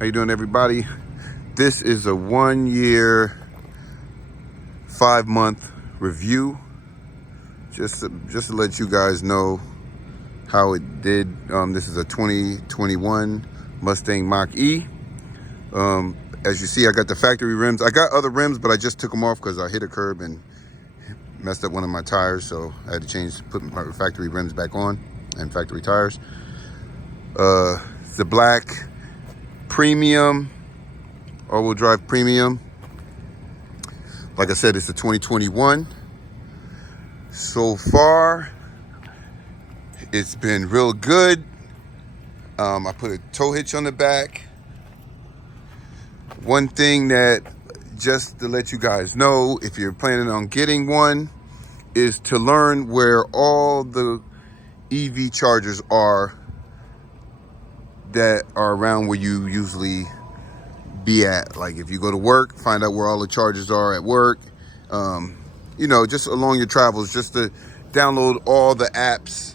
How you doing, everybody? This is a 1 year, 5-month review. Just to let you guys know how it did. This is a 2021 Mustang Mach E. As you see, I got the factory rims. I got other rims, but I just took them off because I hit a curb and messed up one of my tires. So I had to put my factory rims back on and factory tires. It's the black premium, all-wheel drive premium. Like I said, it's a 2021. So far, it's been real good. I put a tow hitch on the back. One thing that, just to let you guys know, if you're planning on getting one, is to learn where all the EV chargers are that are around where you usually be at. Like if you go to work, find out where all the chargers are at work. You know, just along your travels, just to download all the apps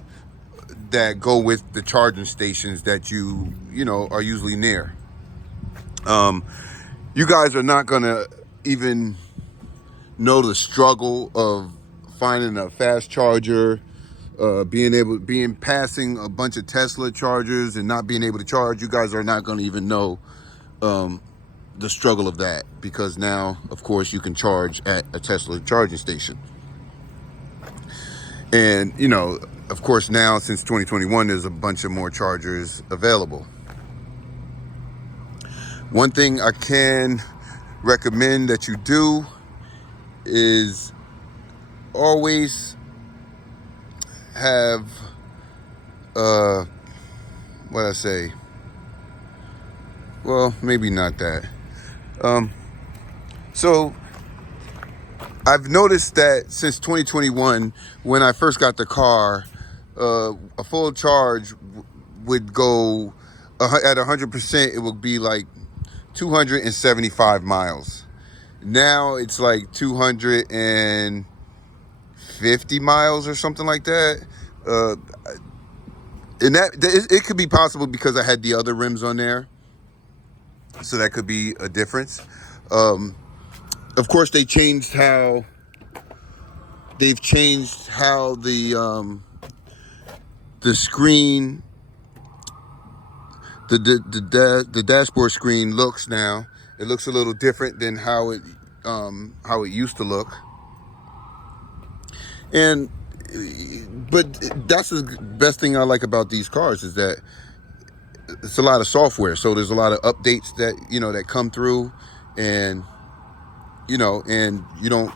that go with the charging stations that you know are usually near. You guys are not gonna even know the struggle of finding a fast charger, passing a bunch of Tesla chargers and not being able to charge. You guys are not going to even know the struggle of that, because now, of course, you can charge at a Tesla charging station. And, you know, of course, now since 2021, there's a bunch of more chargers available. One thing I can recommend that you do is always have what I say, well, maybe not that. So I've noticed that since 2021, when I first got the car, a full charge would go at 100%. It would be like 275 miles. Now it's like 250 miles or something like that. And it could be possible because I had the other rims on there, so that could be a difference. Of course, they've changed how the screen, the dashboard screen looks now. It looks a little different than how it used to look. But that's the best thing I like about these cars, is that it's a lot of software. So there's a lot of updates that, you know, that come through, and, you know, and you're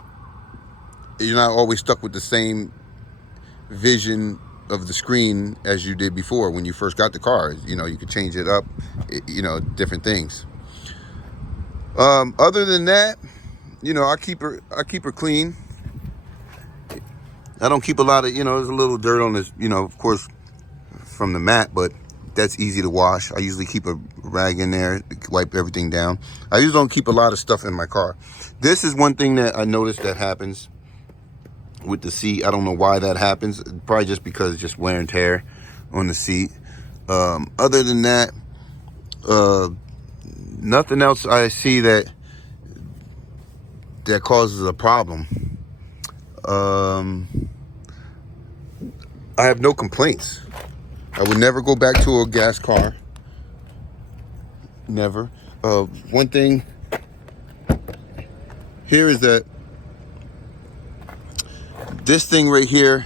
not always stuck with the same vision of the screen as you did before when you first got the car. You know, you could change it up, you know, different things. Other than that, you know, I keep her clean. I don't keep a lot of, you know, there's a little dirt on this, you know, of course, from the mat, but that's easy to wash. I usually keep a rag in there to wipe everything down. I usually don't keep a lot of stuff in my car. This is one thing that I noticed that happens with the seat. I don't know why that happens. Probably just because it's just wear and tear on the seat. Other than that, nothing else I see that causes a problem. I have no complaints. I would never go back to a gas car. Never. One thing here is that this thing right here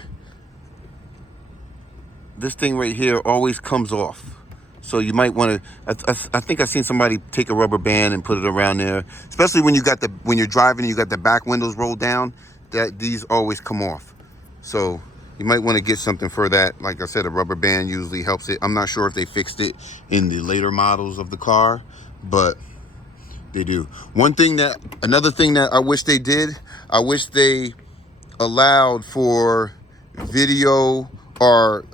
always comes off. So you might want to, I think I've seen somebody take a rubber band and put it around there, especially when when you're driving and you got the back windows rolled down, that these always come off. So you might want to get something for that. Like I said, a rubber band usually helps it. I'm not sure if they fixed it in the later models of the car, but they do. Another thing that I wish they did, I wish they allowed for video or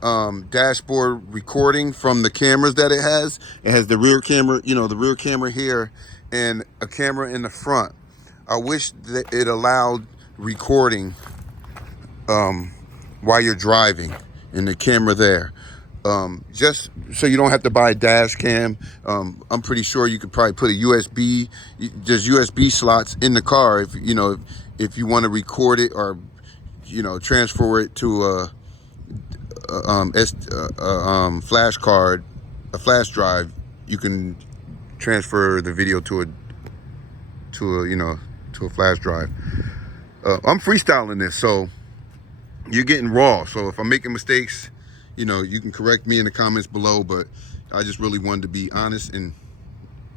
dashboard recording from the cameras that it has. It has the rear camera, you know, the rear camera here and a camera in the front. I wish that it allowed recording while you're driving, and the camera there. Just so you don't have to buy a dash cam. I'm pretty sure you could probably put a USB. There's USB slots in the car if you know if you want to record it or transfer it to flash card, a flash drive. You can transfer the video to a flash drive. I'm freestyling this, so you're getting raw. So if I'm making mistakes, you can correct me in the comments below, but I just really wanted to be honest and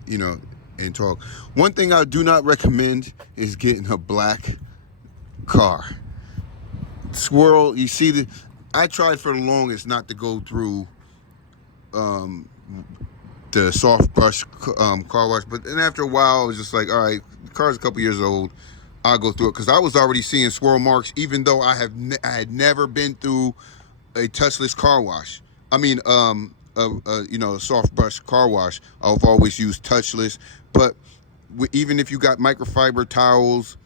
and talk. One thing I do not recommend is getting a black car. Swirl, you see I tried for the longest not to go through the soft brush car wash, but then after a while I was just like, all right, the car's a couple years old, I'll go through it, because I was already seeing swirl marks, even though I had never been through a touchless car wash. I mean, a soft brush car wash. I've always used touchless, but even if you got microfiber towels,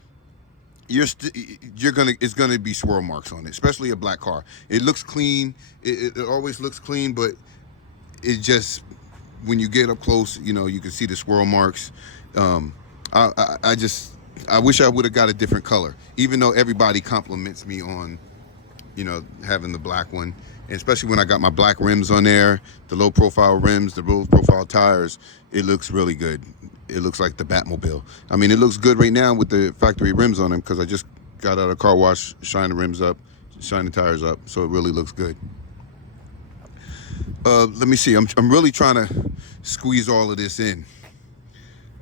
it's gonna be swirl marks on it, especially a black car. It looks clean. It always looks clean, but it just, when you get up close, you can see the swirl marks. I wish I would have got a different color, even though everybody compliments me on having the black one, and especially when I got my black rims on there, the low profile rims, the low profile tires. It looks really good. It looks like the Batmobile. I mean, it looks good right now with the factory rims on them, because I just got out of the car wash, shine the rims up, shine the tires up, so it really looks good. Let me see. I'm really trying to squeeze all of this in.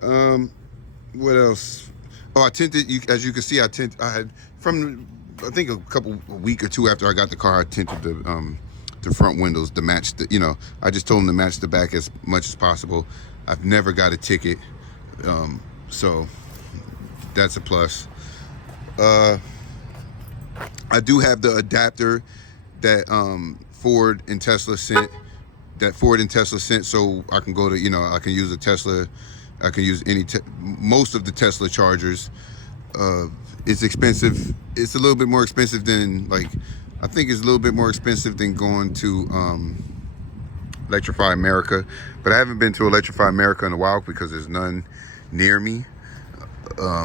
What else? Oh, I tinted. As you can see, I had from, I think, a week or two after I got the car, I tinted the front windows to match the. I just told them to match the back as much as possible. I've never got a ticket, so that's a plus. I do have the adapter that Ford and Tesla sent. So I can go to, I can use a Tesla. I can use most of the Tesla chargers. It's expensive. It's a little bit more expensive than, I think it's a little bit more expensive than going to Electrify America. But I haven't been to Electrify America in a while because there's none near me.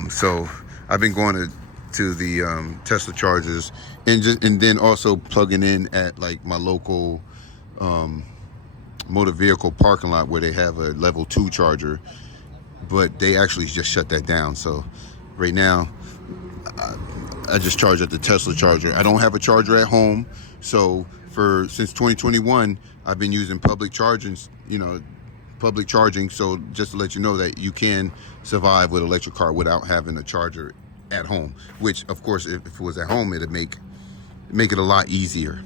So I've been going to the Tesla chargers, and then also plugging in at my local motor vehicle parking lot, where they have a level 2 charger, but they actually just shut that down. So right now I just charge at the Tesla charger. I don't have a charger at home, so since 2021 I've been using public charging. So just to let you know that you can survive with an electric car without having a charger at home, which of course if it was at home, it'd make it a lot easier.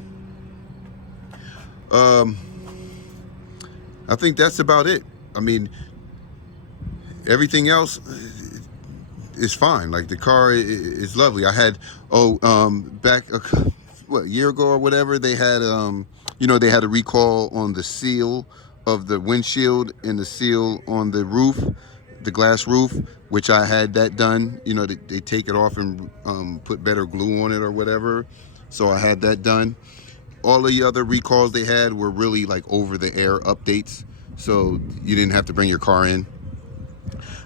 I think that's about it. I mean, everything else is fine. The car is lovely. I had back a year ago or whatever, they had they had a recall on the seal of the windshield and the seal on the roof, the glass roof, which I had that done. They take it off and put better glue on it or whatever. So I had that done. All the other recalls they had were really over the air updates, so you didn't have to bring your car in.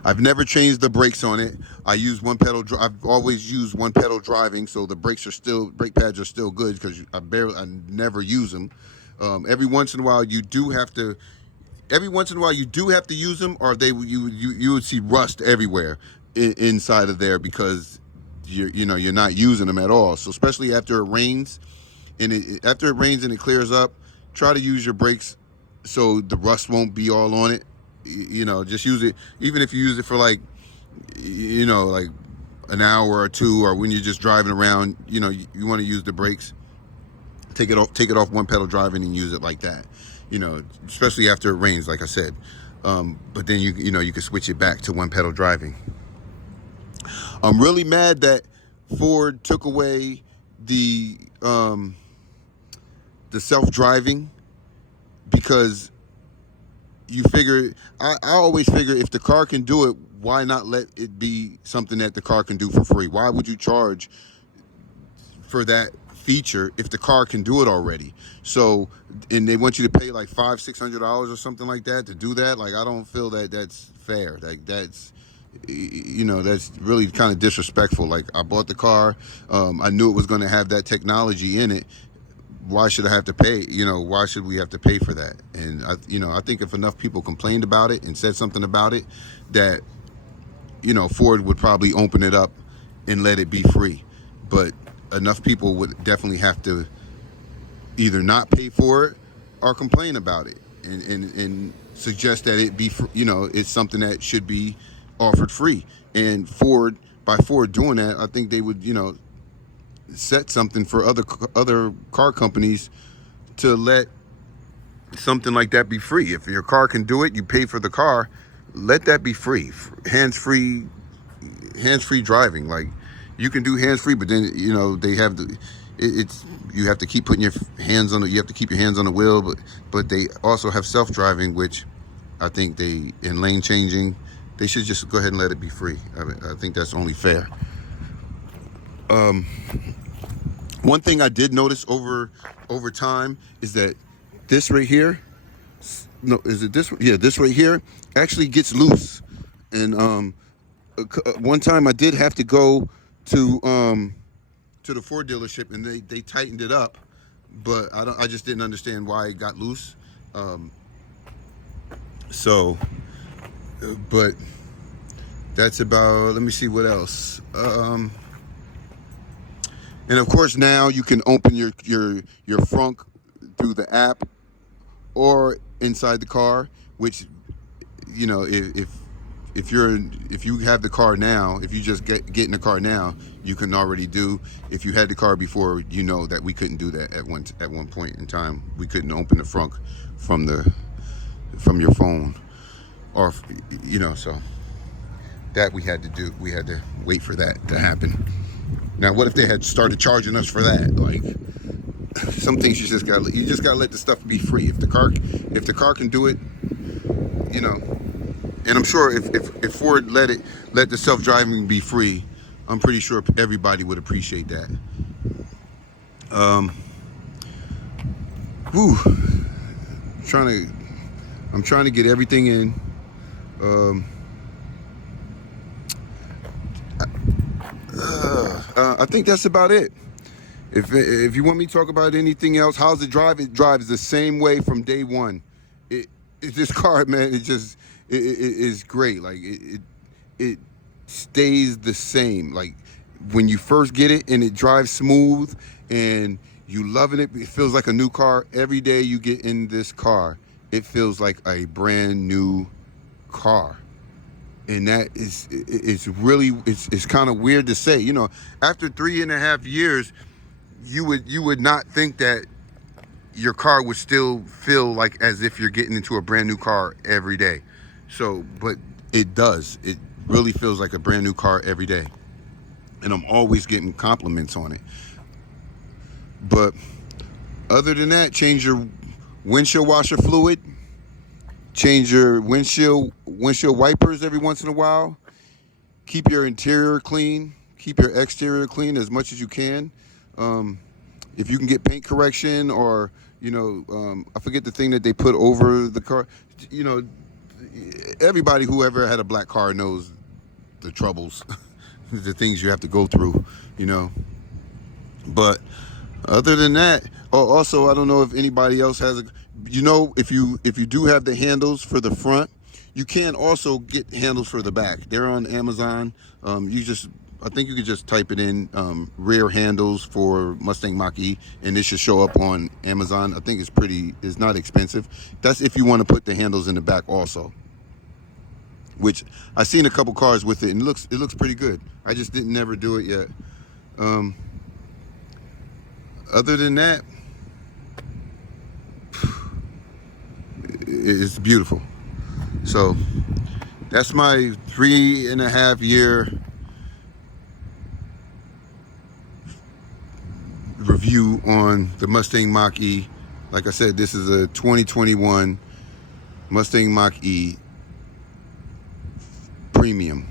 I've never changed the brakes on it. I use one pedal. I've always used one pedal driving, so the brake pads are still good, because I never use them. Every once in a while you do have to use them, or you would see rust everywhere inside of there, because you're not using them at all. So especially after it rains, and it clears up, try to use your brakes so the rust won't be all on it. Just use it, even if you use it for an hour or two, or when you're just driving around. You want to use the brakes. Take it off one pedal driving and use it like that. Especially after it rains, like I said. But then you can switch it back to one pedal driving. I'm really mad that Ford took away the self-driving, because I always figure, if the car can do it, why not let it be something that the car can do for free? Why would you charge for that feature if the car can do it already. So, and they want you to pay like $500-600 or something like that to do that. Like, I don't feel that that's fair. Like, that's, you know, that's really kind of disrespectful. Like, I bought the car, I knew it was going to have that technology in it. Why should I have to pay? You know, why should we have to pay for that? And I think if enough people complained about it and said something about it, that, you know, Ford would probably open it up and let it be free. But enough people would definitely have to either not pay for it or complain about it, and suggest that it be, you know, it's something that should be offered free. And by Ford doing that, I think they would, you know, set something for other car companies to let something like that be free. If your car can do it, you pay for the car, let that be free. Hands-free driving. Like, you can do hands-free, but then, you know, they have you have to keep putting your hands on you have to keep your hands on the wheel, but they also have self-driving, which I think in lane changing, they should just go ahead and let it be free. I think that's only fair. One thing I did notice over time is that this right here, no, is it this? Yeah, this right here actually gets loose. And one time I did have to go to the Ford dealership, and they tightened it up, but I just didn't understand why it got loose. But that's about. Let me see what else. And of course, now you can open your frunk through the app or inside the car, which, you know, if you have the car now, if you just get in the car now, you can already do. If you had the car before, you know that we couldn't do that at one point in time. We couldn't open the frunk from your phone, or, you know, so that we had to do. We had to wait for that to happen. Now, what if they had started charging us for that? Like, some things you just gotta let the stuff be free. If the car can do it, you know. And I'm sure if Ford let the self-driving be free, I'm pretty sure everybody would appreciate that. I'm trying to get everything in. I think that's about it. If you want me to talk about anything else, how's it drive? It drives the same way from day one. This car, man, it is great. Like, it stays the same. Like, when you first get it and it drives smooth and you loving it, it feels like a new car. Every day you get in this car, it feels like a brand new car. And that it's really kind of weird to say. You know, after 3.5 years, you would not think that your car would still feel like as if you're getting into a brand new car every day. So, but it does. It really feels like a brand new car every day. And I'm always getting compliments on it. But other than that, change your windshield washer fluid. Change your windshield wipers every once in a while. Keep your interior clean. Keep your exterior clean as much as you can. If you can get paint correction, or, you know, I forget the thing that they put over the car. You know, everybody who ever had a black car knows the troubles, the things you have to go through, you know. But other than that, also, I don't know if anybody else has you know, if you do have the handles for the front, you can also get handles for the back. They're on Amazon. I think you could just type it in, rear handles for Mustang Mach E, and it should show up on Amazon. I think it's not expensive. That's if you want to put the handles in the back also, which I've seen a couple cars with it, and it looks pretty good. I just didn't never do it yet. Other than that, it's beautiful. So that's my 3.5 year review on the Mustang Mach E. Like I said, this is a 2021 Mustang Mach E Premium.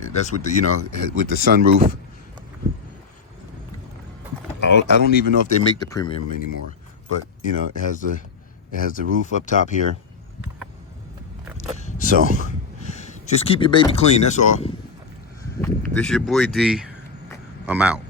That's with the, you know, with the sunroof. I don't even know if they make the premium anymore, but you know, it has the roof up top here. So just keep your baby clean, that's all. This your boy D. I'm out.